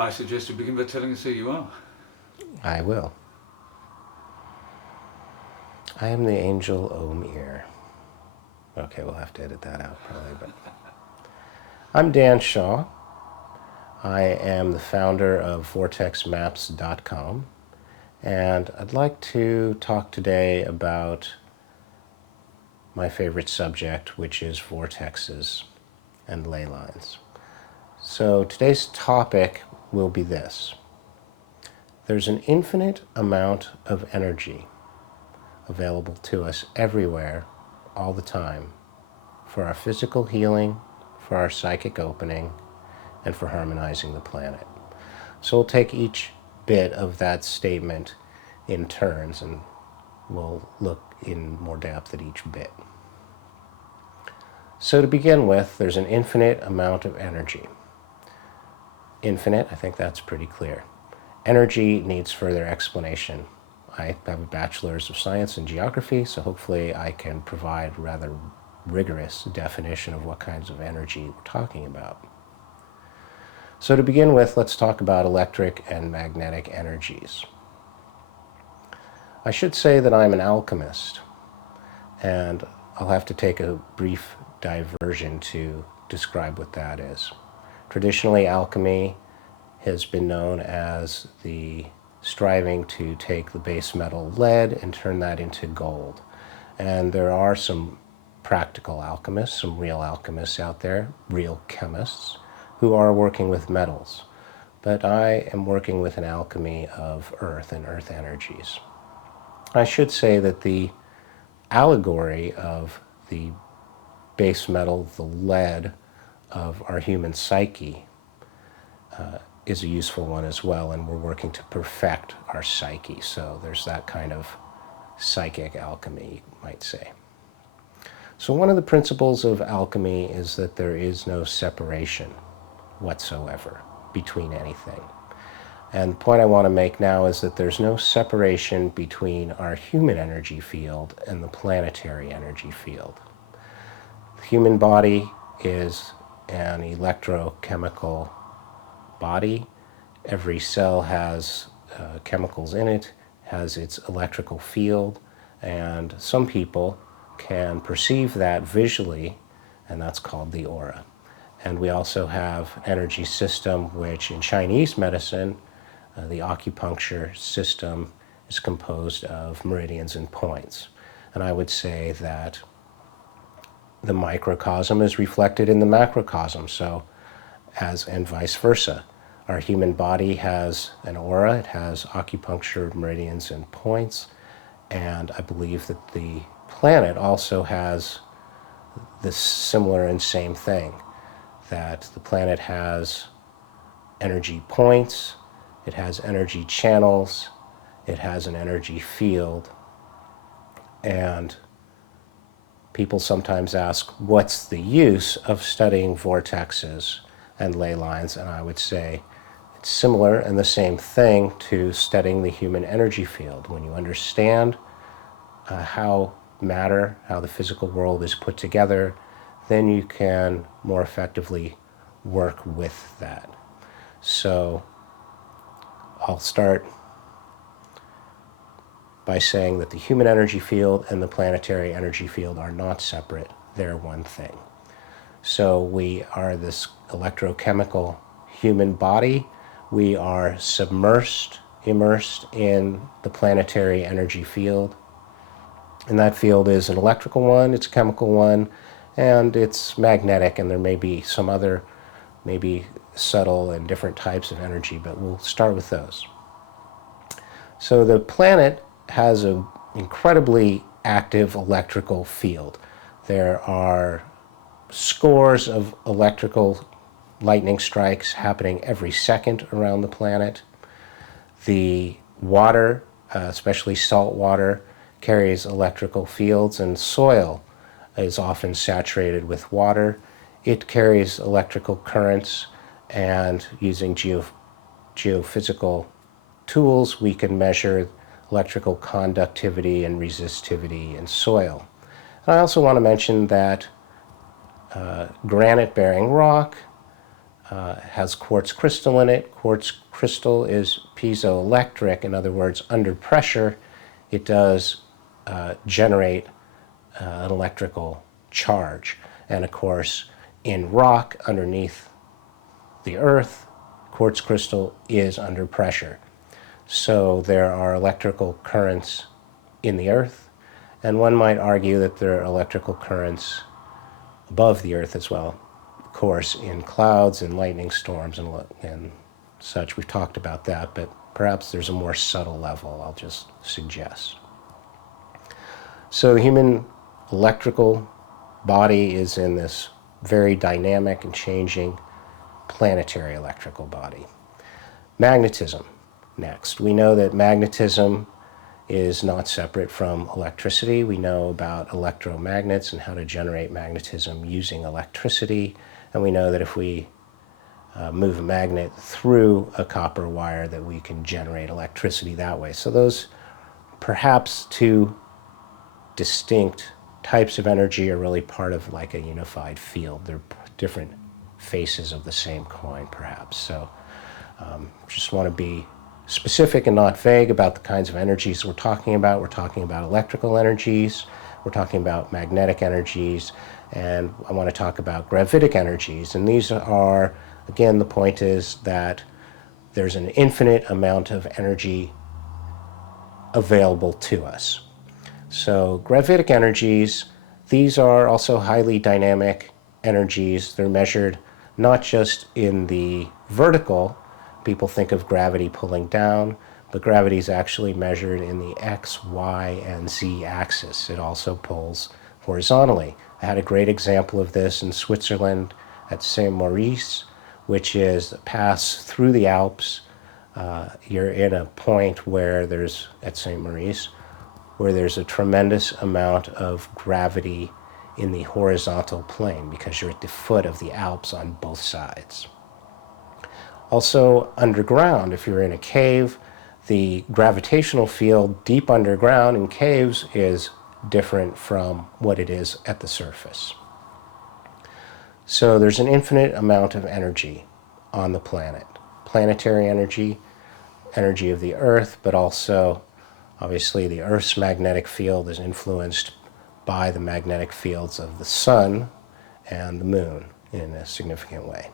I suggest you begin by telling us who you are. I will. I am the angel Omir. Okay, we'll have to edit that out probably, but I'm Dan Shaw. I am the founder of vortexmaps.com, and I'd like to talk today about my favorite subject, which is vortexes and ley lines. So today's topic will be this. There's an infinite amount of energy available to us everywhere, all the time, for our physical healing, for our psychic opening, and for harmonizing the planet. So we'll take each bit of that statement in turns, and we'll look in more depth at each bit. So to begin with, there's an infinite amount of energy. Infinite, I think that's pretty clear. Energy needs further explanation. I have a bachelor's of science in geography, so hopefully I can provide a rather rigorous definition of what kinds of energy we're talking about. So to begin with, let's talk about electric and magnetic energies. I should say that I'm an alchemist, and I'll have to take a brief diversion to describe what that is. Traditionally, alchemy has been known as the striving to take the base metal lead and turn that into gold. And there are some practical alchemists, some real alchemists out there, real chemists, who are working with metals. But I am working with an alchemy of earth and earth energies. I should say that the allegory of the base metal, the lead of our human psyche, is a useful one as well, and we're working to perfect our psyche. So there's that kind of psychic alchemy, you might say. So one of the principles of alchemy is that there is no separation whatsoever between anything. And the point I want to make now is that there's no separation between our human energy field and the planetary energy field. The human body is an electrochemical body. Every cell has chemicals in it, has its electrical field, and some people can perceive that visually, and that's called the aura. And we also have an energy system which in Chinese medicine, the acupuncture system is composed of meridians and points. And I would say that the microcosm is reflected in the macrocosm, so and vice versa. Our human body has an aura, it has acupuncture meridians and points, and I believe that the planet also has this similar and same thing, that the planet has energy points, it has energy channels, it has an energy field, and people sometimes ask, what's the use of studying vortexes and ley lines? And I would say it's similar and the same thing to studying the human energy field. When you understand how matter, how the physical world is put together, then you can more effectively work with that. So I'll start by saying that the human energy field and the planetary energy field are not separate, they're one thing. So we are this electrochemical human body. We are immersed in the planetary energy field. And that field is an electrical one, it's a chemical one, and it's magnetic, and there may be some other, maybe subtle and different types of energy, but we'll start with those. So the planet has an incredibly active electrical field. There are scores of electrical lightning strikes happening every second around the planet. The water, especially salt water, carries electrical fields, and soil is often saturated with water. It carries electrical currents, and using geophysical tools, we can measure electrical conductivity and resistivity in soil. And I also want to mention that granite-bearing rock has quartz crystal in it. Quartz crystal is piezoelectric. In other words, under pressure, it does generate an electrical charge. And of course, in rock underneath the earth, quartz crystal is under pressure. So there are electrical currents in the earth, and one might argue that there are electrical currents above the earth as well. Of course, in clouds and lightning storms and such, we've talked about that, but perhaps there's a more subtle level, I'll just suggest. So the human electrical body is in this very dynamic and changing planetary electrical body. Magnetism, next. We know that magnetism is not separate from electricity. We know about electromagnets and how to generate magnetism using electricity. And we know that if we move a magnet through a copper wire, that we can generate electricity that way. So those perhaps two distinct types of energy are really part of like a unified field. They're different faces of the same coin, perhaps. So just want to be specific and not vague about the kinds of energies we're talking about. We're talking about electrical energies, we're talking about magnetic energies, and I want to talk about gravitic energies. And these are, again, the point is that there's an infinite amount of energy available to us. So gravitic energies, these are also highly dynamic energies. They're measured not just in the vertical. People think of gravity pulling down, but gravity is actually measured in the X, Y, and Z axis. It also pulls horizontally. I had a great example of this in Switzerland at Saint Maurice, which is a pass through the Alps. You're in a point where there's, at Saint Maurice, where there's a tremendous amount of gravity in the horizontal plane because you're at the foot of the Alps on both sides. Also underground, if you're in a cave, the gravitational field deep underground in caves is different from what it is at the surface. So there's an infinite amount of energy on the planet. Planetary energy, energy of the Earth, but also obviously the Earth's magnetic field is influenced by the magnetic fields of the sun and the moon in a significant way.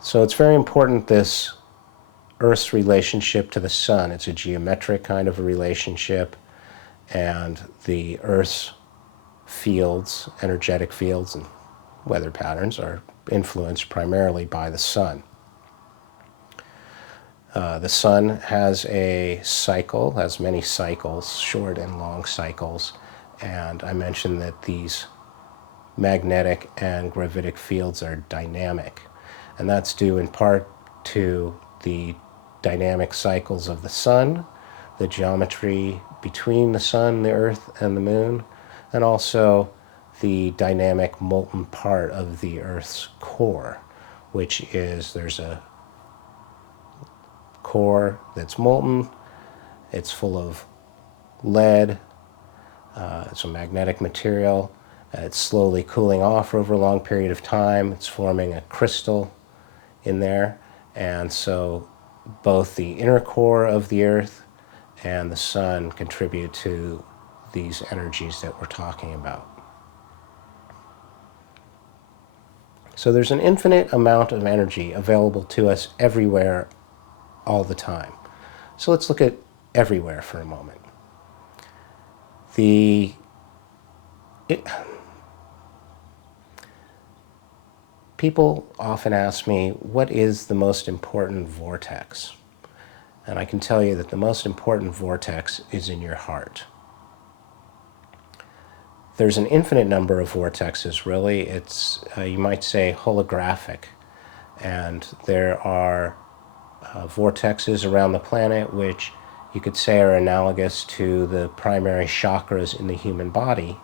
So it's very important, this Earth's relationship to the sun. It's a geometric kind of a relationship, and the Earth's fields, energetic fields and weather patterns are influenced primarily by the sun. The sun has a cycle, has many cycles, short and long cycles, and I mentioned that these magnetic and gravitic fields are dynamic, and that's due in part to the dynamic cycles of the sun, the geometry between the sun, the earth, and the moon, and also the dynamic molten part of the Earth's core, which is, there's a core that's molten, it's full of lead, it's a magnetic material, it's slowly cooling off over a long period of time, it's forming a crystal in there, and so both the inner core of the Earth and the sun contribute to these energies that we're talking about. So there's an infinite amount of energy available to us everywhere, all the time. So let's look at everywhere for a moment. People often ask me, what is the most important vortex? And I can tell you that the most important vortex is in your heart. There's an infinite number of vortexes, really. It's, you might say, holographic. And there are vortexes around the planet which you could say are analogous to the primary chakras in the human body.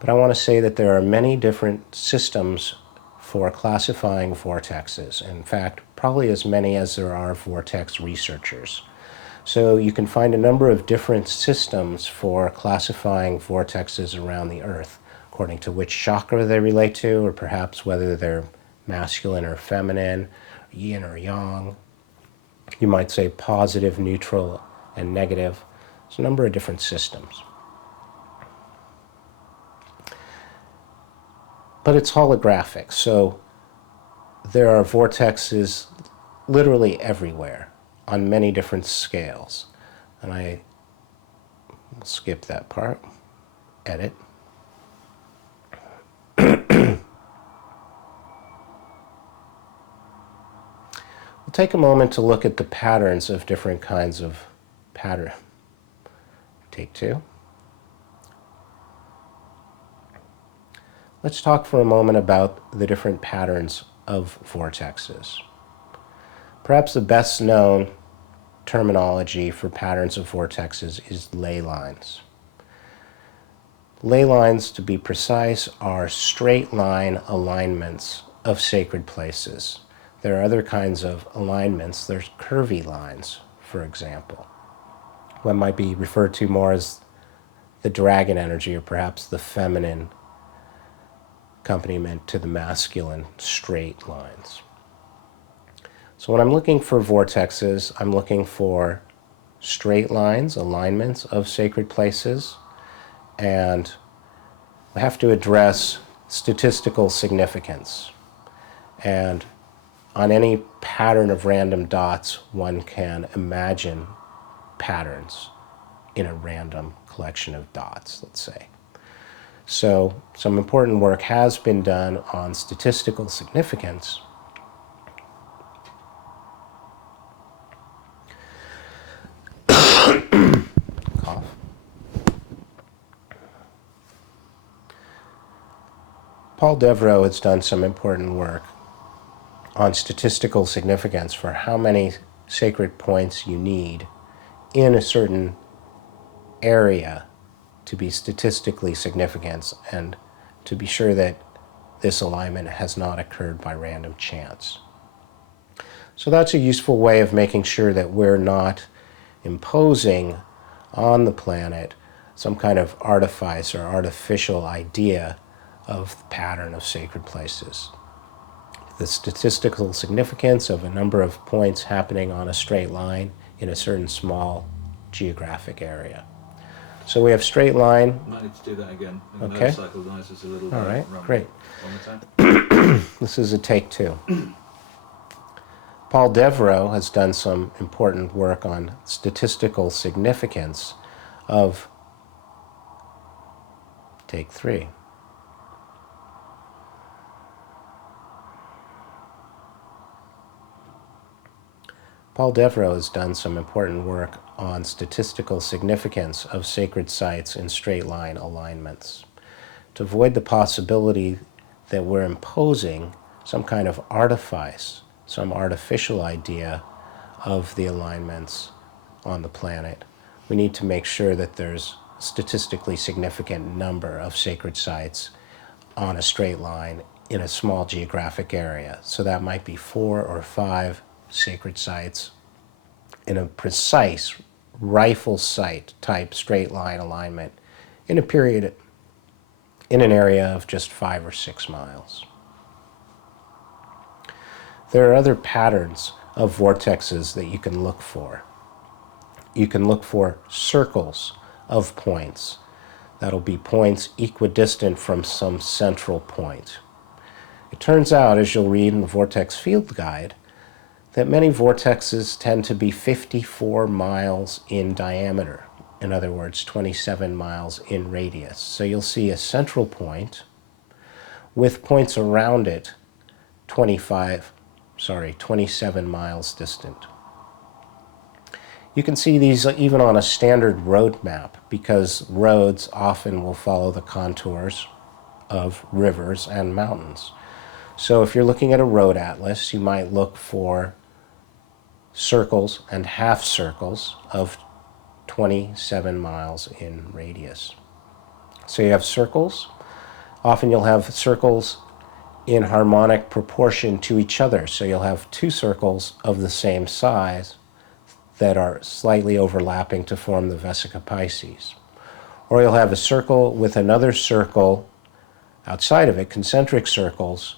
But I want to say that there are many different systems for classifying vortexes. In fact, probably as many as there are vortex researchers. So you can find a number of different systems for classifying vortexes around the Earth, according to which chakra they relate to, or perhaps whether they're masculine or feminine, yin or yang. You might say positive, neutral, and negative. There's a number of different systems. But it's holographic, so there are vortexes literally everywhere on many different scales. And I will skip that part. Edit. We'll take a moment to look at the patterns of different kinds of pattern. Take two. Let's talk for a moment about the different patterns of vortexes. Perhaps the best known terminology for patterns of vortexes is ley lines. Ley lines, to be precise, are straight line alignments of sacred places. There are other kinds of alignments. There's curvy lines, for example. What might be referred to more as the dragon energy, or perhaps the feminine accompaniment to the masculine straight lines. So when I'm looking for vortexes, I'm looking for straight lines, alignments of sacred places, and I have to address statistical significance. And on any pattern of random dots, one can imagine patterns in a random collection of dots, let's say. So some important work has been done on statistical significance. Cough. Paul Devereux has done some important work on statistical significance for how many sacred points you need in a certain area to be statistically significant and to be sure that this alignment has not occurred by random chance. So that's a useful way of making sure that we're not imposing on the planet some kind of artifice or artificial idea of the pattern of sacred places. The statistical significance of a number of points happening on a straight line in a certain small geographic area. So we have straight line. Might need to do that again. The Okay. motorcycle noise is a little All bit right, rumbly. great. One more time. This is a take two. Paul Devereux has done some important work on statistical significance of take three. Paul Devereux has done some important work on statistical significance of sacred sites in straight line alignments. To avoid the possibility that we're imposing some kind of artifice, some artificial idea of the alignments on the planet, we need to make sure that there's a statistically significant number of sacred sites on a straight line in a small geographic area. So that might be 4 or 5 sacred sites in a precise rifle sight type straight line alignment in a period, in an area of just 5 or 6 miles. There are other patterns of vortexes that you can look for. You can look for circles of points. That'll be points equidistant from some central point. It turns out, as you'll read in the Vortex Field Guide, that many vortexes tend to be 54 miles in diameter. In other words, 27 miles in radius. So you'll see a central point with points around it 27 miles distant. You can see these even on a standard road map because roads often will follow the contours of rivers and mountains. So if you're looking at a road atlas, you might look for circles and half circles of 27 miles in radius. So you have circles. Often you'll have circles in harmonic proportion to each other. So you'll have 2 circles of the same size that are slightly overlapping to form the Vesica Pisces. Or you'll have a circle with another circle outside of it, concentric circles,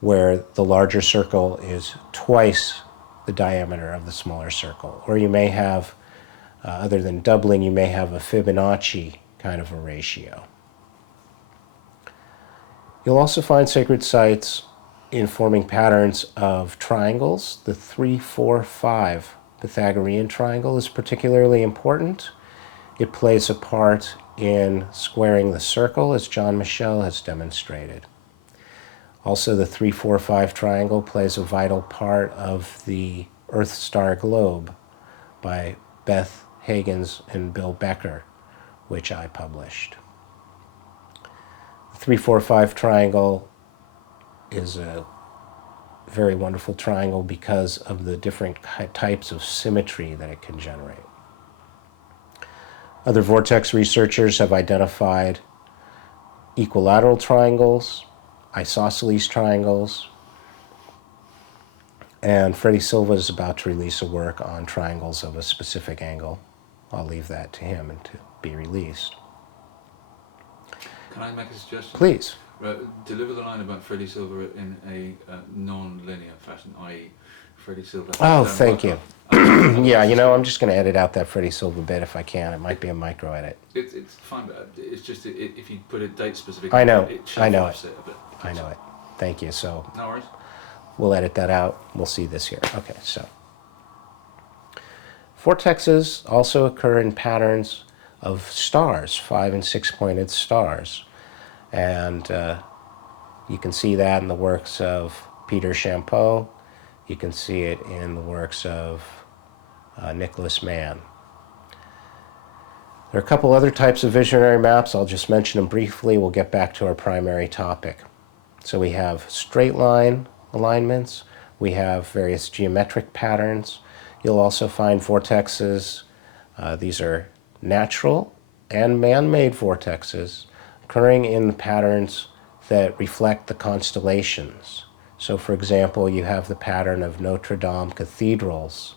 where the larger circle is twice the diameter of the smaller circle. Or you may have, other than doubling, you may have a Fibonacci kind of a ratio. You'll also find sacred sites in forming patterns of triangles. The 3, 4, 5 Pythagorean triangle is particularly important. It plays a part in squaring the circle, as John Michel has demonstrated. Also, the 3, 4, 5 triangle plays a vital part of the Earth-star globe by Beth Higgins and Bill Becker, which I published. The 3, 4, 5 triangle is a very wonderful triangle because of the different types of symmetry that it can generate. Other vortex researchers have identified equilateral triangles, isosceles triangles, and Freddie Silva is about to release a work on triangles of a specific angle. I'll leave that to him and to be released. Can I make a suggestion? Please. Deliver the line about Freddie Silva in a non-linear fashion, i.e. Freddie Silva. Oh, thank you. Yeah, you know, I'm just going to edit out that Freddie Silva bit if I can. It might be a micro edit. It's fine, but it's just if you put a date specific. I know. It I know it. A bit. I know it. Thank you. So No worries. we'll edit that out. We'll see this here. Okay, so vortexes also occur in patterns of stars, 5 and 6 pointed stars. And you can see that in the works of Peter Champeau. You can see it in the works of Nicholas Mann. There are a couple other types of visionary maps. I'll just mention them briefly. We'll get back to our primary topic. So we have straight line alignments. We have various geometric patterns. You'll also find vortexes. These are natural and man-made vortexes occurring in patterns that reflect the constellations. So, for example, you have the pattern of Notre Dame cathedrals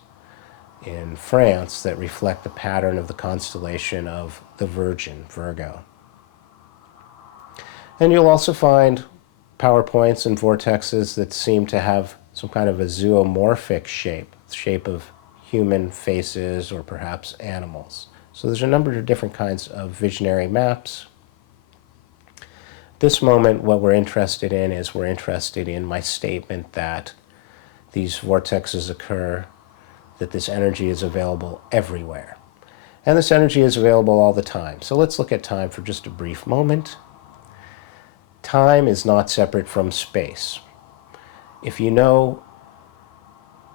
in France that reflect the pattern of the constellation of the Virgin, Virgo. And you'll also find power points and vortexes that seem to have some kind of a zoomorphic shape of human faces or perhaps animals. So there's a number of different kinds of visionary maps. This moment, what we're interested in is we're interested in my statement that these vortexes occur, that this energy is available everywhere. And this energy is available all the time. So let's look at time for just a brief moment. Time is not separate from space. If you know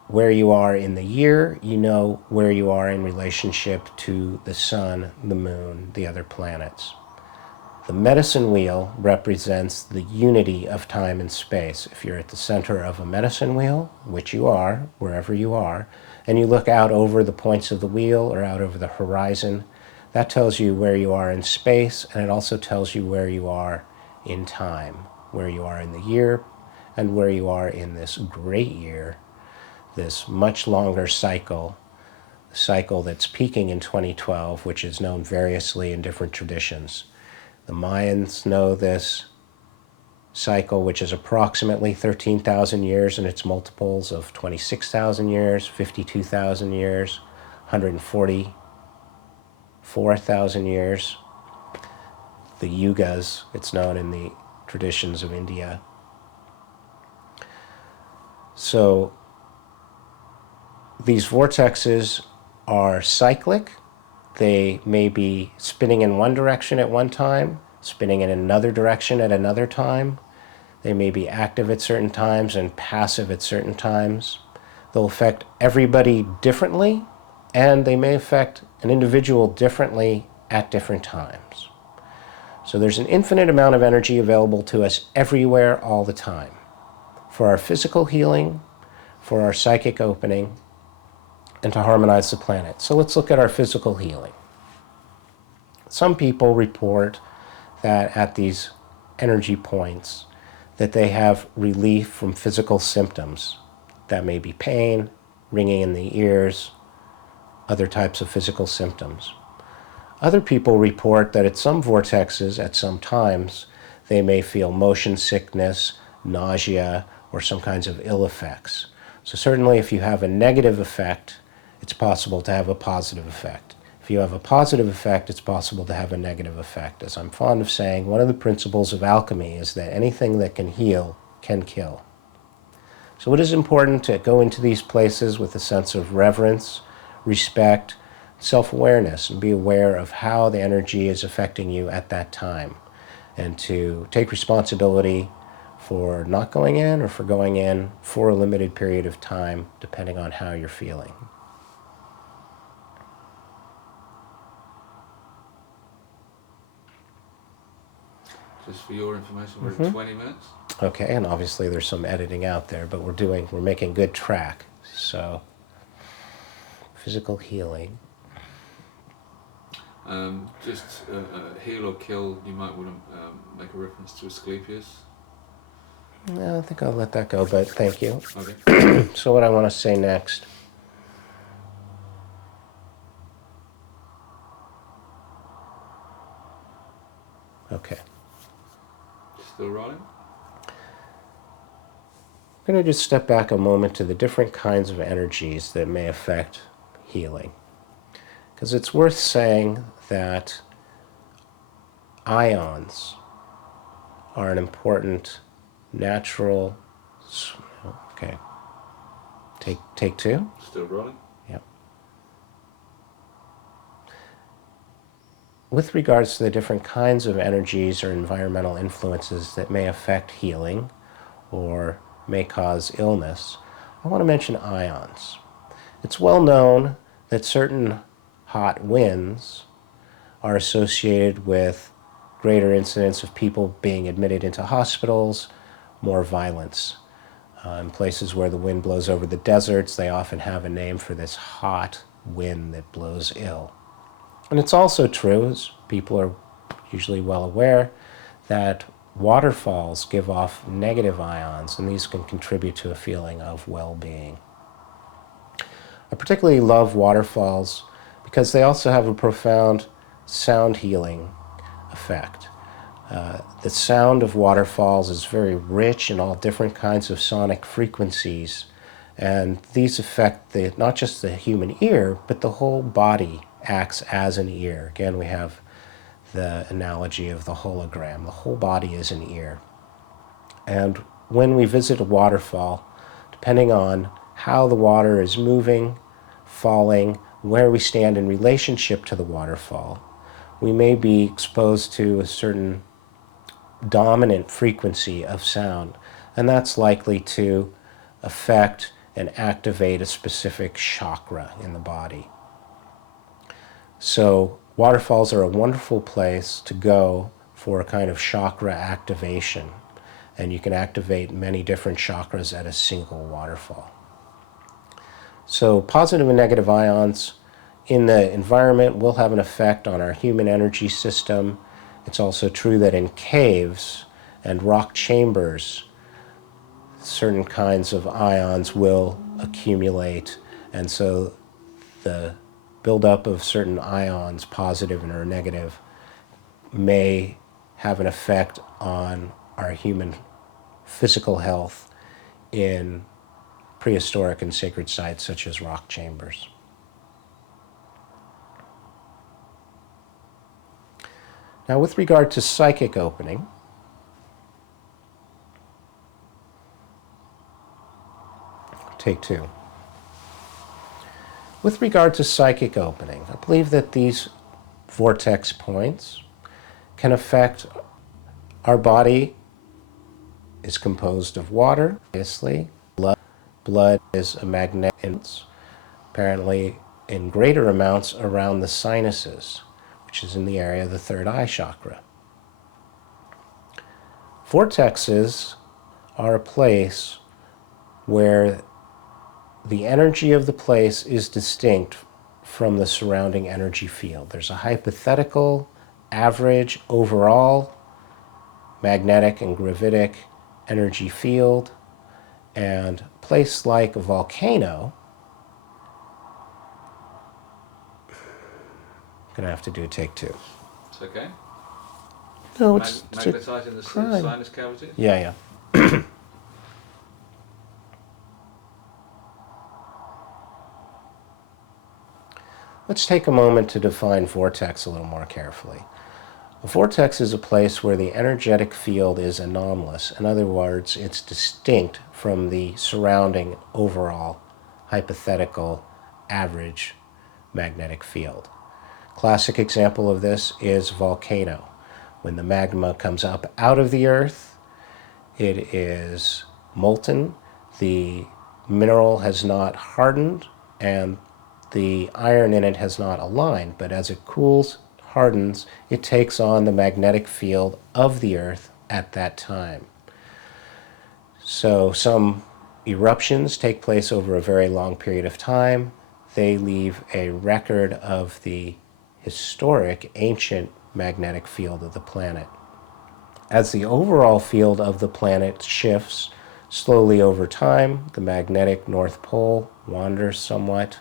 where you are in the year, you know where you are in relationship to the sun, the moon, the other planets. The medicine wheel represents the unity of time and space. If you're at the center of a medicine wheel, which you are, wherever you are, and you look out over the points of the wheel or out over the horizon, that tells you where you are in space, and it also tells you where you are in time, where you are in the year, and where you are in this great year, this much longer cycle that's peaking in 2012, which is known variously in different traditions. The Mayans know this cycle, which is approximately 13,000 years, and its multiples of 26,000 years, 52,000 years, 144,000 years. The yugas, it's known in the traditions of India. So these vortexes are cyclic. They may be spinning in one direction at one time, spinning in another direction at another time. They may be active at certain times and passive at certain times. They'll affect everybody differently, and they may affect an individual differently at different times. So there's an infinite amount of energy available to us everywhere all the time, for our physical healing, for our psychic opening, and to harmonize the planet. So let's look at our physical healing. Some people report that at these energy points that they have relief from physical symptoms. That may be pain, ringing in the ears, other types of physical symptoms. Other people report that at some vortexes, at some times, they may feel motion sickness, nausea, or some kinds of ill effects. So certainly if you have a negative effect, it's possible to have a positive effect. If you have a positive effect, it's possible to have a negative effect. As I'm fond of saying, one of the principles of alchemy is that anything that can heal can kill. So it is important to go into these places with a sense of reverence, respect, self-awareness, and be aware of how the energy is affecting you at that time, and to take responsibility for not going in or for going in for a limited period of time, depending on how you're feeling. Just for your information, we're at 20 minutes. Okay, and obviously there's some editing out there, but we're making good track. So, physical healing. Just heal or kill, you might want to make a reference to Asclepius. No, I think I'll let that go, but thank you. Okay. So what I want to say next. Okay. Still rolling? I'm going to just step back a moment to the different kinds of energies that may affect healing. Because it's worth saying that ions are an important natural... Okay. Take two? Still rolling? Yep. With regards to the different kinds of energies or environmental influences that may affect healing or may cause illness, I want to mention ions. It's well known that certain hot winds are associated with greater incidence of people being admitted into hospitals, more violence. In places where the wind blows over the deserts, they often have a name for this hot wind that blows ill. And it's also true, as people are usually well aware, that waterfalls give off negative ions, and these can contribute to a feeling of well-being. I particularly love waterfalls because they also have a profound sound healing effect. The sound of waterfalls is very rich in all different kinds of sonic frequencies, and these affect not just the human ear, but the whole body acts as an ear. Again, we have the analogy of the hologram. The whole body is an ear. And when we visit a waterfall, depending on how the water is moving, falling, where we stand in relationship to the waterfall, we may be exposed to a certain dominant frequency of sound, and that's likely to affect and activate a specific chakra in the body. So waterfalls are a wonderful place to go for a kind of chakra activation, and you can activate many different chakras at a single waterfall. So positive and negative ions in the environment will have an effect on our human energy system. It's also true that in caves and rock chambers, certain kinds of ions will accumulate, and so the buildup of certain ions, positive or negative, may have an effect on our human physical health in prehistoric and sacred sites such as rock chambers. Now, with regard to psychic opening, take two. With regard to psychic opening, I believe that these vortex points can affect our body. Is composed of water, obviously. Blood is a magnet, apparently in greater amounts around the sinuses, which is in the area of the third eye chakra. Vortexes are a place where the energy of the place is distinct from the surrounding energy field. There's a hypothetical, average, overall magnetic and gravitic energy field, and a place like a volcano, I'm going to have to do take two. It's okay. No, it's Magnetizing the sinus cavity? Yeah. Let's take a moment to define vortex a little more carefully. A vortex is a place where the energetic field is anomalous. In other words, it's distinct from the surrounding overall hypothetical average magnetic field. Classic example of this is volcano. When the magma comes up out of the earth, it is molten, the mineral has not hardened, and the iron in it has not aligned, but as it cools, hardens, it takes on the magnetic field of the earth at that time. So some eruptions take place over a very long period of time. They leave a record of the historic ancient magnetic field of the planet. As the overall field of the planet shifts slowly over time, the magnetic North Pole wanders somewhat.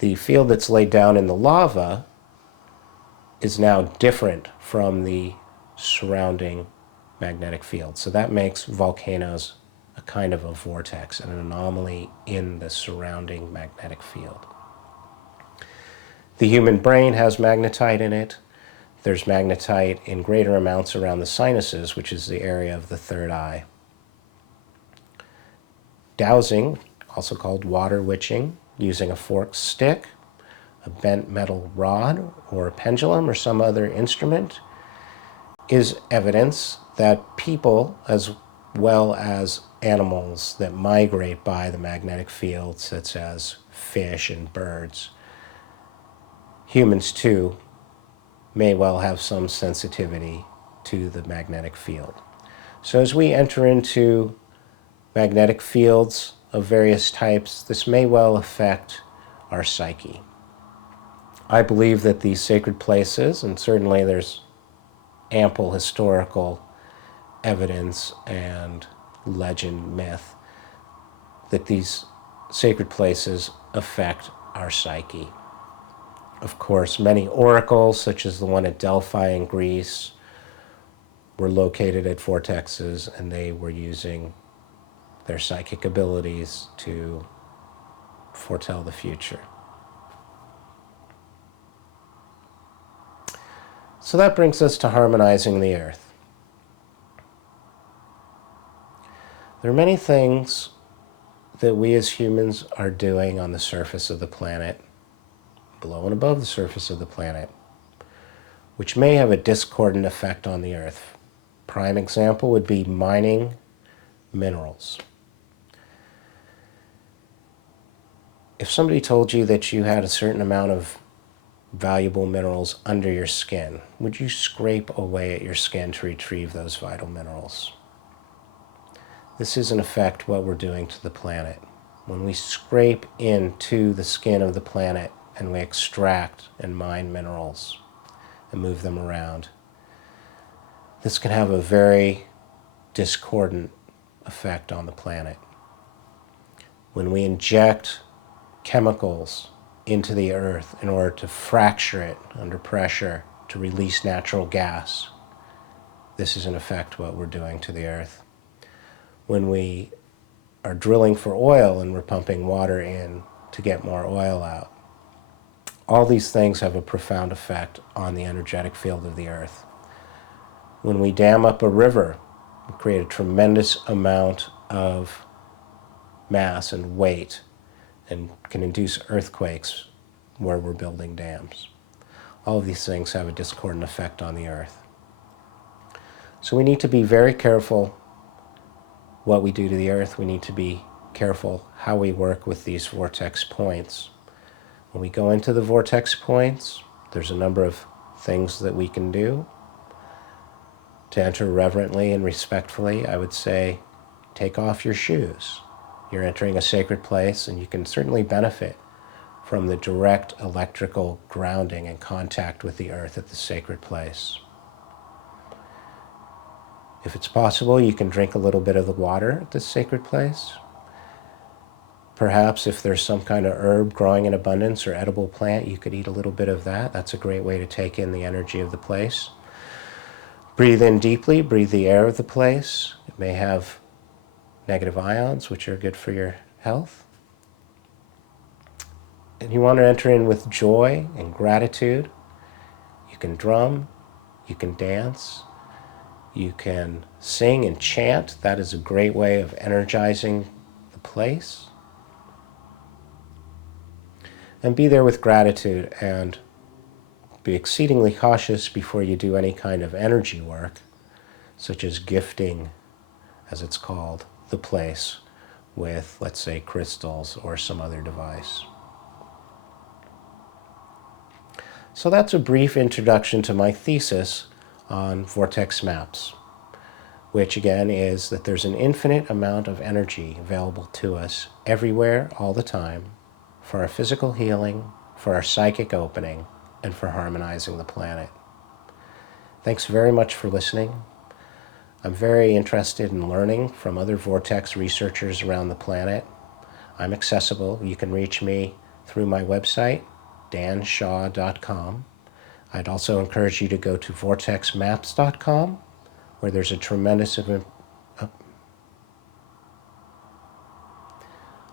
The field that's laid down in the lava is now different from the surrounding magnetic field. So that makes volcanoes a kind of a vortex, an anomaly in the surrounding magnetic field. The human brain has magnetite in it. There's magnetite in greater amounts around the sinuses, which is the area of the third eye. Dowsing, also called water witching, using a forked stick, a bent metal rod, or a pendulum, or some other instrument, is evidence that people, as well as animals that migrate by the magnetic field, such as fish and birds, humans too, may well have some sensitivity to the magnetic field. So as we enter into magnetic fields of various types, this may well affect our psyche. I believe that these sacred places, and certainly there's ample historical evidence and legend, myth, that these sacred places affect our psyche. Of course, many oracles, such as the one at Delphi in Greece, were located at vortexes, and they were using their psychic abilities to foretell the future. So that brings us to harmonizing the earth. There are many things that we as humans are doing on the surface of the planet, below and above the surface of the planet, which may have a discordant effect on the earth. Prime example would be mining minerals. If somebody told you that you had a certain amount of valuable minerals under your skin, would you scrape away at your skin to retrieve those vital minerals? This is in effect what we're doing to the planet. When we scrape into the skin of the planet and we extract and mine minerals and move them around, this can have a very discordant effect on the planet. When we inject chemicals into the earth in order to fracture it under pressure to release natural gas, this is in effect what we're doing to the earth. When we are drilling for oil and we're pumping water in to get more oil out, all these things have a profound effect on the energetic field of the earth. When we dam up a river, we create a tremendous amount of mass and weight and can induce earthquakes where we're building dams. All of these things have a discordant effect on the earth. So we need to be very careful what we do to the earth. We need to be careful how we work with these vortex points. When we go into the vortex points, there's a number of things that we can do. To enter reverently and respectfully, I would say, take off your shoes. You're entering a sacred place, and you can certainly benefit from the direct electrical grounding and contact with the earth at the sacred place. If it's possible, you can drink a little bit of the water at this sacred place. Perhaps if there's some kind of herb growing in abundance or edible plant, you could eat a little bit of that. That's a great way to take in the energy of the place. Breathe in deeply, breathe the air of the place. It may have negative ions, which are good for your health. and you want to enter in with joy and gratitude, you can drum, you can dance, you can sing and chant. That is a great way of energizing the place. And be there with gratitude, and be exceedingly cautious before you do any kind of energy work, such as gifting, as it's called, the place with, let's say, crystals or some other device. So that's a brief introduction to my thesis on vortex maps, which again is that there's an infinite amount of energy available to us everywhere, all the time, for our physical healing, for our psychic opening, and for harmonizing the planet. Thanks very much for listening. I'm very interested in learning from other vortex researchers around the planet. I'm accessible. You can reach me through my website, danshaw.com. I'd also encourage you to go to vortexmaps.com, where there's a tremendous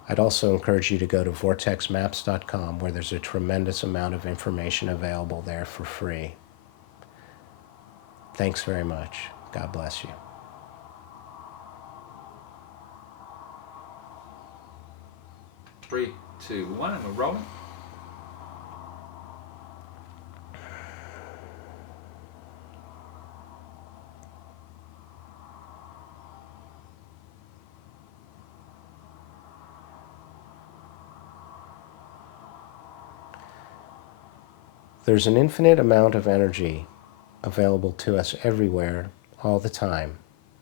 I'd also encourage you to go to vortexmaps.com, where there's a tremendous amount of information available there for free. Thanks very much. God bless you. Three, 2, 1, and we're rolling. There's an infinite amount of energy available to us everywhere, all the time,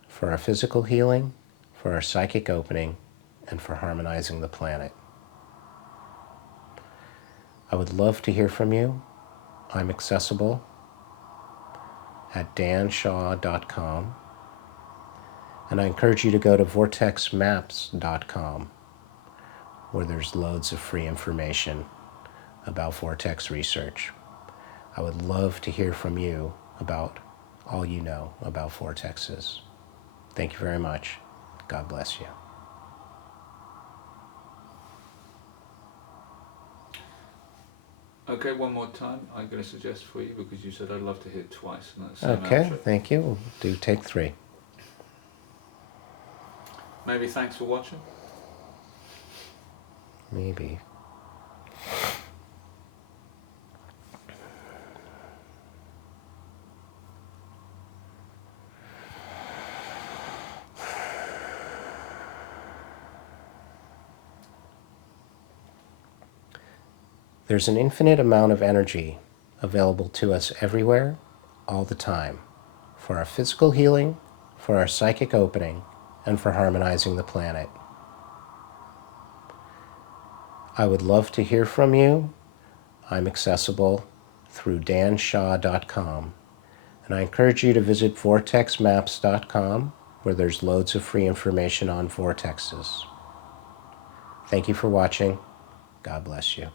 for our physical healing, for our psychic opening, and for harmonizing the planet. I would love to hear from you. I'm accessible at danshaw.com, and I encourage you to go to vortexmaps.com, where there's loads of free information about vortex research. I would love to hear from you about all you know about vortexes. Thank you very much. God bless you. Okay, one more time. I'm going to suggest for you, because you said I'd love to hear it twice. And that's the same Okay, outro. thank you. We'll do take 3. Maybe thanks for watching. Maybe. There's an infinite amount of energy available to us everywhere, all the time, for our physical healing, for our psychic opening, and for harmonizing the planet. I would love to hear from you. I'm accessible through danshaw.com, and I encourage you to visit vortexmaps.com, where there's loads of free information on vortexes. Thank you for watching. God bless you.